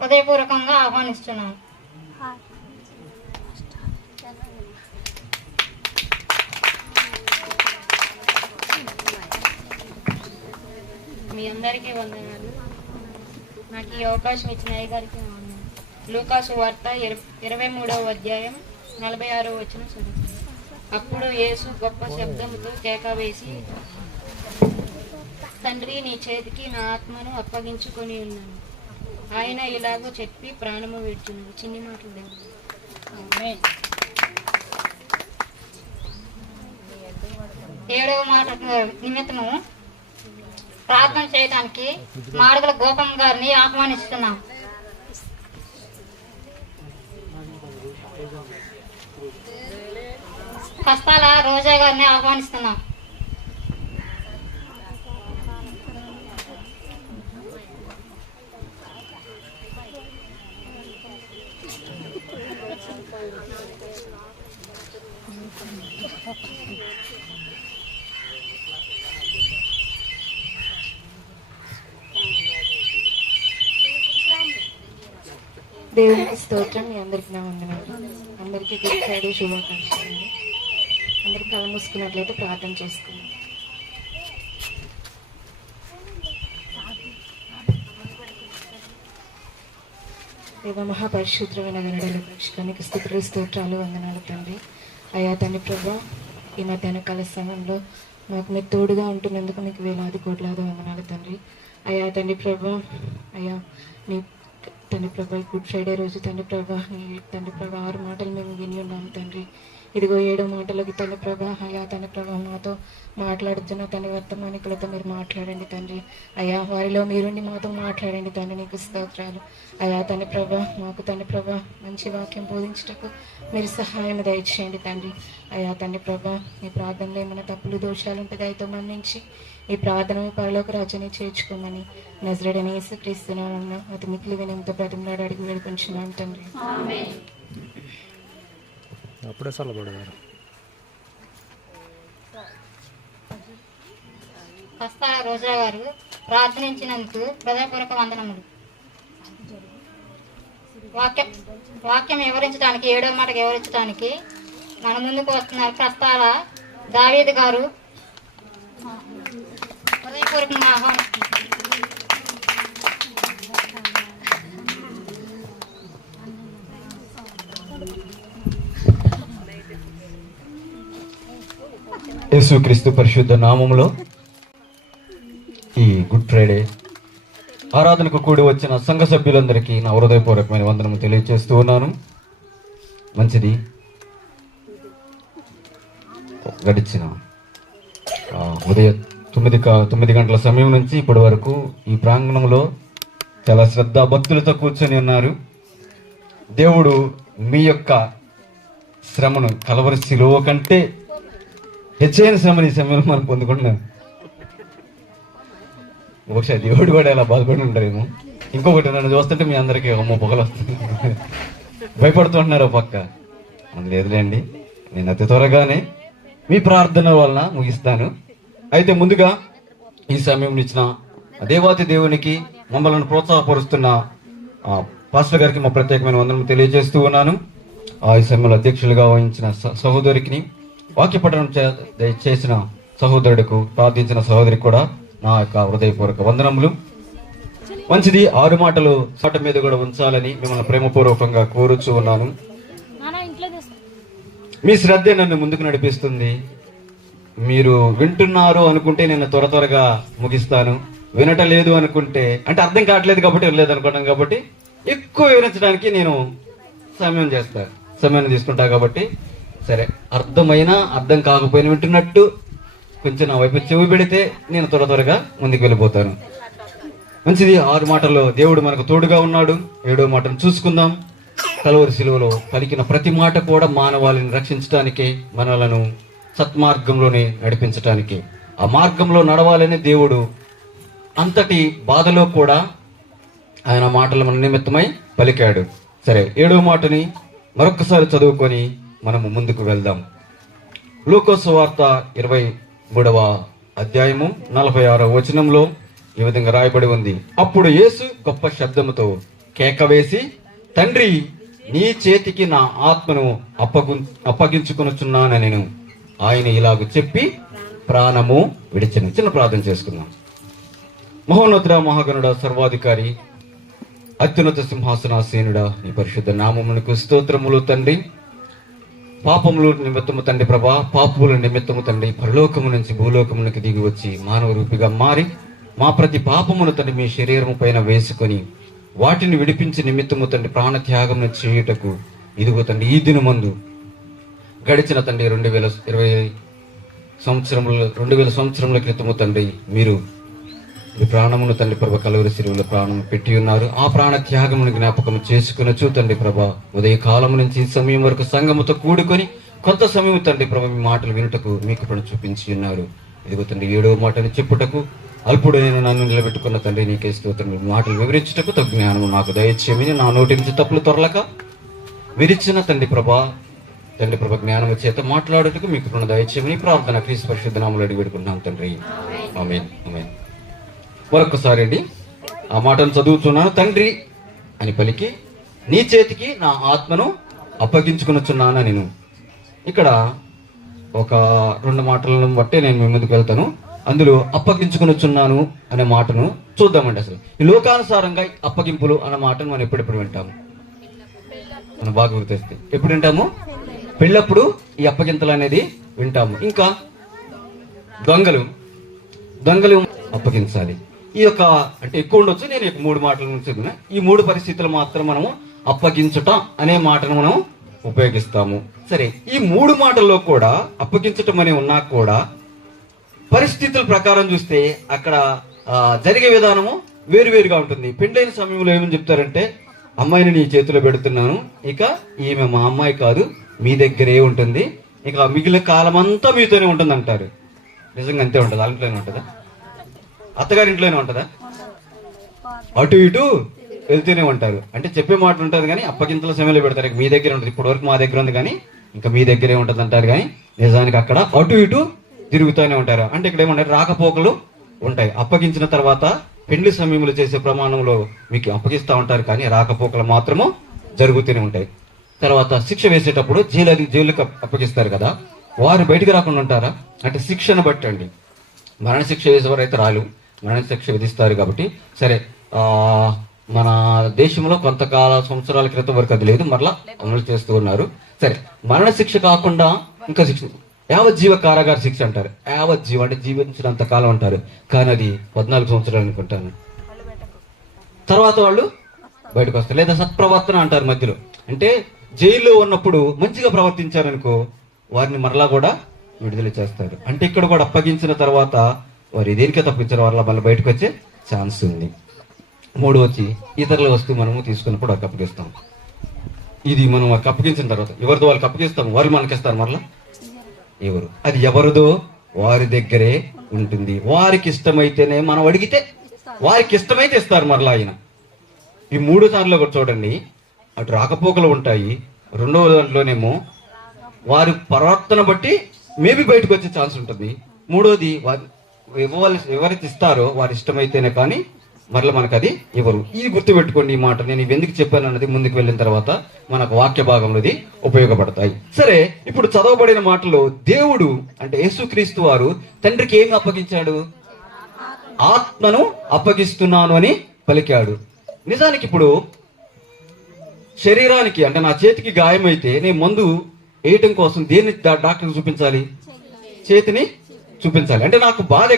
హృదయపూర్వకంగా ఆహ్వానిస్తున్నాను. మీ అందరికీ వందనాలు. నాకు ఈ అవకాశం ఇచ్చిన అయ్యగారికి లూకాసు వార్త ఇర- ఇరవై మూడవ అధ్యాయం నలభై ఆరో వచ్చిన అప్పుడు యేసు గొప్ప శబ్దముతో కేక వేసి తండ్రి నీ చేతికి నా ఆత్మను అప్పగించుకొని ఉన్నాను. ఆయన ఇలాగో చెప్పి ప్రాణము విడుచున్నాడు చిన్ని మాటలు దేవుడు ఏడవ మాట నిమిత్తము ప్రార్థన చేయడానికి మాడుగుల గోపం గారిని ఆహ్వానిస్తున్నాం. కష్టాల రోజా గారిని ఆహ్వానిస్తున్నాం. దేవునికి స్తోత్రం మీ అందరికి నా వందనాలు. అందరికీ గుడ్ ఫ్రైడే శుభాకాంక్షలు. అండి అందరికి కళ్ళు మూసుకున్నట్లయితే ప్రార్థన చేసుకుందాం. దేవ మహాపరిశుద్రమైన గనుడల రక్షకానికి స్థుతులు స్తోత్రాలు వందనాలు తండ్రి. అయ్యా తండ్రి ప్రభా ఈ మధ్యాహ్న కాల సమయంలో మాకు మీరు తోడుగా ఉంటున్నందుకు మీకు వేలాది కోట్లాది వందనాలు తండ్రి. అయ్యా తండ్రి ప్రభా అయా మీ తండ్రి ప్రభా గుడ్ ఫ్రైడే రోజు తండ్రి ప్రభా తండ్రి ప్రభా ఆరు మాటలు మేము విని ఉన్నాము తండ్రి. ఇదిగో ఏడో మాటలకి తండ్రి ప్రభా అయ్యా తండ్రి ప్రభా మాతో మాట్లాడుతున్న తండ్రి వర్తమానికులతో మీరు మాట్లాడండి తండ్రి. అయ్యా వారిలో మీరుండి మాతో మాట్లాడండి తండ్రి నీకు స్తోత్రాలు. అయ్యా తండ్రి ప్రభా మాకు తండ్రి ప్రభా మంచి వాక్యం బోధించటకు మీరు సహాయం దయచేయండి తండ్రి. అయ్యా తండ్రి ప్రభా మీ ప్రార్థనలో ఏమైనా తప్పులు దోషాలు ఉంటే దయతో మన్నించి ఈ ప్రార్థన పరలోక రాజ్యాన్ని చేర్చుకోమని నజరడని యేసుక్రీస్తున్నాను అతి మిక్కిలి వినంతో ప్రతిమలాడి అడిగి వేడుకుంటున్నాం తండ్రి. అప్పుడే చల్లబడేవారు కష్టాల రోజా గారు ప్రార్థనించినందుకు హృదయపూర్వక వందనములు. వాక్యం వాక్యం వివరించడానికి ఏడో మాట వివరించడానికి మన ముందుకు వస్తున్నారు కష్టాల దావీద్ గారు. హృదయపూర్వకంగా యేసుక్రీస్తు పరిశుద్ధ నామములో ఈ గుడ్ ఫ్రైడే ఆరాధనకు కూడి వచ్చిన సంఘ సభ్యులందరికీ నా హృదయపూర్వకమైన వందనము తెలియజేస్తూ ఉన్నాను. మంచిది. గడిచిన ఉదయ తొమ్మిది తొమ్మిది గంటల సమయం నుంచి ఇప్పటి వరకు ఈ ప్రాంగణంలో చాలా శ్రద్ధ భక్తులతో కూర్చొని ఉన్నారు. దేవుడు మీ యొక్క శ్రమను కలవరి శిలువ కంటే హెచ్చైన శ్రమని ఈ సమయంలో మనం పొందుకుంటున్నాం. బహుశా దేవుడు కూడా ఇలా బాధపడి ఉంటారేమో. ఇంకొకటి నన్ను చూస్తుంటే మీ అందరికీ అమ్మ పొగలు వస్తుంది భయపడుతుంటున్నారు పక్క. అది లేదులేండి. నేను అతి త్వరగానే మీ ప్రార్థన వలన ముగిస్తాను. అయితే ముందుగా ఈ సమయం ఇచ్చిన దేవాతి దేవునికి మమ్మల్ని ప్రోత్సాహపరుస్తున్న పాస్టర్ గారికి మా ప్రత్యేకమైన వందనం తెలియజేస్తూ ఉన్నాను. ఆ ఈ సమయంలో అధ్యక్షులుగా వహించిన సహోదరికి వాక్య పఠనం చేసిన సహోదరుడికు ప్రార్థించిన సహోదరికి కూడా నా యొక్క హృదయపూర్వక వందనములు. మంచిది ఆరు మాటలు చోట మీద కూడా ఉంచాలని మిమ్మల్ని ప్రేమపూర్వకంగా కోరుచూ ఉన్నాను. మీ శ్రద్ధ నన్ను ముందుకు నడిపిస్తుంది. మీరు వింటున్నారు అనుకుంటే నేను త్వర త్వరగా ముగిస్తాను. వినటలేదు అనుకుంటే అంటే అర్థం కావట్లేదు కాబట్టి వినలేదు అనుకున్నాను కాబట్టి ఎక్కువ వివరించడానికి నేను సమయం చేస్తాను సమయం తీసుకుంటా కాబట్టి సరే అర్థమైనా అర్థం కాకపోయినా వింటున్నట్టు కొంచెం నా వైపు చెవి పెడితే నేను త్వర త్వరగా ముందుకు వెళ్ళిపోతాను. మంచిది ఆరు మాటల్లో దేవుడు మనకు తోడుగా ఉన్నాడు. ఏడో మాటను చూసుకుందాం. కలవరి శిలువలో పలికిన ప్రతి మాట కూడా మానవాళిని రక్షించడానికి మనలను సత్మార్గంలోనే నడిపించటానికి. ఆ మార్గంలో నడవాలని దేవుడు అంతటి బాధలో కూడా ఆయన మాటలు మన నిమిత్తమై పలికాడు. సరే ఏడో మాటని మరొకసారి చదువుకొని మనము ముందుకు వెళ్దాం. లూకోసు వార్త ఇరవై మూడవ అధ్యాయము నలభై ఆరవ వచనంలో ఈ విధంగా రాయబడి ఉంది. అప్పుడు యేసు గొప్ప శబ్దముతో కేక వేసి తండ్రి నీ చేతికి నా ఆత్మను అప్పగు అప్పగించుకొనుచున్నాను నేను. ఆయన ఇలాగ చెప్పి ప్రాణము విడిచిన చిన్న ప్రార్థన చేసుకుందాం. మహోన్నతుడ మహాగణుడ సర్వాధికారి అత్యున్నత సింహాసనాసీనుడ నీ పరిశుద్ధ నామమునకు స్తోత్రములు తండ్రి. పాపములు నిమిత్తము తండ్రి ప్రభా పాపముల నిమిత్తము తండ్రి పరలోకము నుంచి భూలోకమునికి దిగి వచ్చి మానవ రూపిగా మారి మా ప్రతి పాపమును తండ్రి మీ శరీరము పైన వేసుకొని వాటిని విడిపించి నిమిత్తము తండ్రి ప్రాణ చేయుటకు ఇదిగో తండ్రి ఈ దినమందు గడిచిన తండ్రి రెండు వేల ఇరవై సంవత్సరముల రెండు వేల సంవత్సరముల క్రితము తండ్రి మీరు మీ ప్రాణమును తండ్రి ప్రభ కలువరి సిరువుల ప్రాణం పెట్టి ఉన్నారు. ఆ ప్రాణ త్యాగమును జ్ఞాపకం చేసుకునొచ్చు తండ్రి ప్రభ. ఉదయ కాలం నుంచి ఈ సమయం వరకు సంఘముతో కూడుకొని కొంత సమయం తండ్రి ప్రభ మీ మాటలు వినుటకు మీకు పని చూపించి ఉన్నారు. ఇదిగో తండ్రి ఏడవ మాటను చెప్పుటకు అల్పుడు నేను నన్ను నిలబెట్టుకున్న తండ్రి నీకే స్తోత్రం మాటలు వివరించుటకు తగు జ్ఞానము నాకు దయచేయమని నా నోటి నుంచి తప్పులు తొరలక విరిచిన తండ్రి ప్రభా తండ్రి ప్రభ జ్ఞానము చేత మాట్లాడుటకు మీకు రుణ దయచేయమని ప్రార్థన క్రీస్తు పరిశుద్ధ నామములు అడిగి పెడుకున్నాం తండ్రి. ఆమేన్. ఆమేన్. మరొకసారి అండి. ఆ మాటను చదువుతున్నాను. తండ్రి అని పలికి నీ చేతికి నా ఆత్మను అప్పగించుకునిచున్నాను నేను? ఇక్కడ ఒక రెండు మాటలను బట్టి నేను మీ ముందుకు వెళ్తాను. అందులో అప్పగించుకునిచున్నాను అనే మాటను చూద్దామండి అసలు. ఈ లోకానుసారంగా అప్పగింపులు అనే మాటను మనం ఎప్పుడెప్పుడు వింటాము? మనం బాగా గుర్తిస్తే ఎప్పుడు వింటాము? పెళ్ళప్పుడు ఈ అప్పగింతలు అనేది వింటాము. ఇంకా దొంగలు దొంగలు అప్పగించాలి. ఈ యొక్క అంటే ఎక్కువ ఉండొచ్చు నేను ఈ మూడు మాటల నుంచి ఈ మూడు పరిస్థితులు మాత్రం మనము అప్పగించుట అనే మాటను మనం ఉపయోగిస్తాము. సరే ఈ మూడు మాటల్లో కూడా అప్పగించటం అనే ఉన్నా కూడా పరిస్థితుల ప్రకారం చూస్తే అక్కడ జరిగే విధానము వేరువేరుగా ఉంటుంది. పెళ్ళైన సమయంలో ఏమని చెప్తారంటే అమ్మాయిని నీ చేతిలో పెడుతున్నాను ఇక ఈమె మా అమ్మాయి కాదు మీ దగ్గరే ఉంటుంది. ఇక మిగిలిన కాలం అంతా మీతోనే ఉంటుంది అంటారు నిజంగా అంతే ఉంటుంది? వాళ్ళ ఇంట్లోనే ఉంటుందా? అత్తగారి ఇంట్లోనే ఉంటుందా? అటు ఇటు వెళ్తూనే ఉంటారు. అంటే చెప్పే మాట ఉంటుంది కానీ అప్పగింతల సమయంలో పెడతారు. మీ దగ్గర ఉంటుంది. ఇప్పటి వరకు మా దగ్గర ఉంది కానీ ఇంకా మీ దగ్గరే ఉంటుంది అంటారు కానీ నిజానికి అక్కడ అటు ఇటు తిరుగుతూనే ఉంటారు. అంటే ఇక్కడ ఏమంటారు? రాకపోకలు ఉంటాయి. అప్పగించిన తర్వాత పెళ్ళి సమయంలో చేసే ప్రమాణంలో మీకు అప్పగిస్తూ ఉంటారు కానీ రాకపోకలు మాత్రము జరుగుతూనే ఉంటాయి. తర్వాత శిక్ష వేసేటప్పుడు జైలు జైలుకి అప్పగిస్తారు కదా. వారు బయటికి రాకుండా ఉంటారా? అంటే శిక్షను బట్టి అండి మరణశిక్ష వేసేవారైతే అయితే రాలు. మరణశిక్ష విధిస్తారు కాబట్టి. సరే మన దేశంలో కొంతకాల సంవత్సరాల క్రితం వరకు అది లేదు. మరలా అమలు చేస్తూ ఉన్నారు. సరే మరణశిక్ష కాకుండా ఇంకా శిక్ష యావజ్జీవ కారాగార శిక్ష అంటారు. యావజ్జీవ అంటే జీవించినంత కాలం అంటారు. కానీ అది పద్నాలుగు సంవత్సరాలు అనుకుంటాను తర్వాత వాళ్ళు బయటకు వస్తారు. లేదా సత్ప్రవర్తన అంటారు మధ్యలో. అంటే జైల్లో ఉన్నప్పుడు మంచిగా ప్రవర్తించారనుకో వారిని మరలా కూడా విడుదల చేస్తారు అంటే ఇక్కడ కూడా అప్పగించిన తర్వాత వారు దేనికే తప్పించారు వాళ్ళ మళ్ళీ బయటకు వచ్చే ఛాన్స్ ఉంది. మూడు వచ్చి ఇతరుల వస్తువు మనము తీసుకున్నప్పుడు వారికి అప్పగిస్తాం. ఇది మనం వారికి అప్పగించిన తర్వాత ఎవరిదో వాళ్ళకి అప్పగిస్తాం వారు మనకి ఇస్తారు మరలా? ఎవరు? అది ఎవరిదో వారి దగ్గరే ఉంటుంది. వారికి ఇష్టమైతేనే మనం అడిగితే వారికి ఇష్టమైతే ఇస్తారు మరలా ఆయన. ఈ మూడు సార్లు ఒకటి చూడండి అటు రాకపోకలు ఉంటాయి. రెండవ దాంట్లోనేమో వారి ప్రవర్తన బట్టి మేబీ బయటకు వచ్చే ఛాన్స్ ఉంటుంది. మూడోది ఇవ్వాలి ఎవరైతే ఇస్తారో వారి ఇష్టమైతేనే కానీ మరలా మనకు అది ఇవ్వరు ఇది గుర్తుపెట్టుకోండి ఈ మాట. నేను ఇవి ఎందుకు చెప్పాను అన్నది ముందుకు వెళ్ళిన తర్వాత మనకు వాక్య భాగంలో ఇది ఉపయోగపడతాయి. సరే ఇప్పుడు చదవబడిన మాటలో దేవుడు అంటే యేసుక్రీస్తు వారు తండ్రికి ఏమి అప్పగించాడు? ఆత్మను అప్పగిస్తున్నాను అని పలికాడు. నిజానికి ఇప్పుడు శరీరానికి అంటే నా చేతికి గాయమైతే నేను మందు వేయటం కోసం దేన్ని డా- డాక్టర్కి చూపించాలి? చేతిని చూపించాలి. అంటే నాకు బాధ